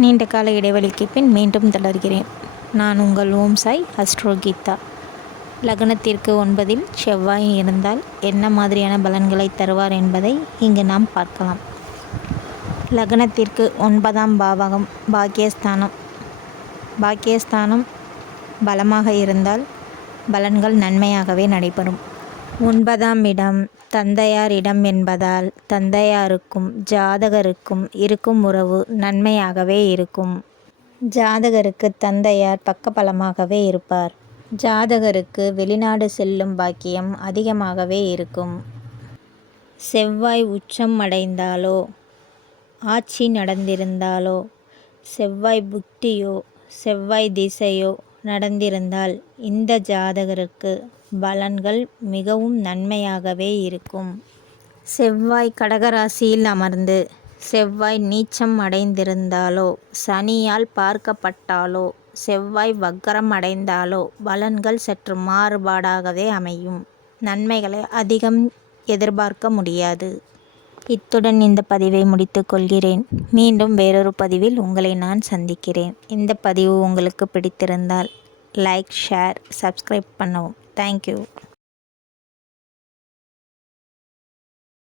நீண்ட கால இடைவெளிக்கு பின் மீண்டும் தொடர்கிறேன். நான் உங்கள் ஓம் சாய் அஸ்ட்ரோ கீதா. லக்னத்திற்கு 9இல் செவ்வாய் இருந்தால் என்ன மாதிரியான பலன்களை தருவார் என்பதை இங்கு நாம் பார்க்கலாம். லக்னத்திற்கு 9ஆம் பாவகம் பாக்கியஸ்தானம். பாக்கியஸ்தானம் பலமாக இருந்தால் பலன்கள் நன்மையாகவே நடைபெறும். 9ஆம் இடம் தந்தையார் இடம் என்பதால் தந்தையாருக்கும் ஜாதகருக்கும் இருக்கும் உறவு நன்மையாகவே இருக்கும். ஜாதகருக்கு தந்தையார் பக்கபலமாகவே இருப்பார். ஜாதகருக்கு வெளிநாடு செல்லும் பாக்கியம் அதிகமாகவே இருக்கும். செவ்வாய் உச்சம் அடைந்தாலோ ஆட்சி நடந்திருந்தாலோ செவ்வாய் புக்தியோ செவ்வாய் திசையோ நடந்திருந்தால் இந்த ஜாதகருக்கு பலன்கள் மிகவும் நன்மையாகவே இருக்கும். செவ்வாய் கடகராசியில் அமர்ந்து செவ்வாய் நீச்சம் அடைந்திருந்தாலோ சனியால் பார்க்கப்பட்டாலோ செவ்வாய் வக்கரம் அடைந்தாலோ பலன்கள் சற்று மாறுபாடாகவே அமையும். நன்மைகளை அதிகம் எதிர்பார்க்க முடியாது. இத்துடன் இந்த பதிவை முடித்துக் கொள்கிறேன். மீண்டும் வேறொரு பதிவில் உங்களை நான் சந்திக்கிறேன். இந்த பதிவு உங்களுக்கு பிடித்திருந்தால் லைக், ஷேர், சப்ஸ்கிரைப் பண்ணவும். தேங்க்யூ.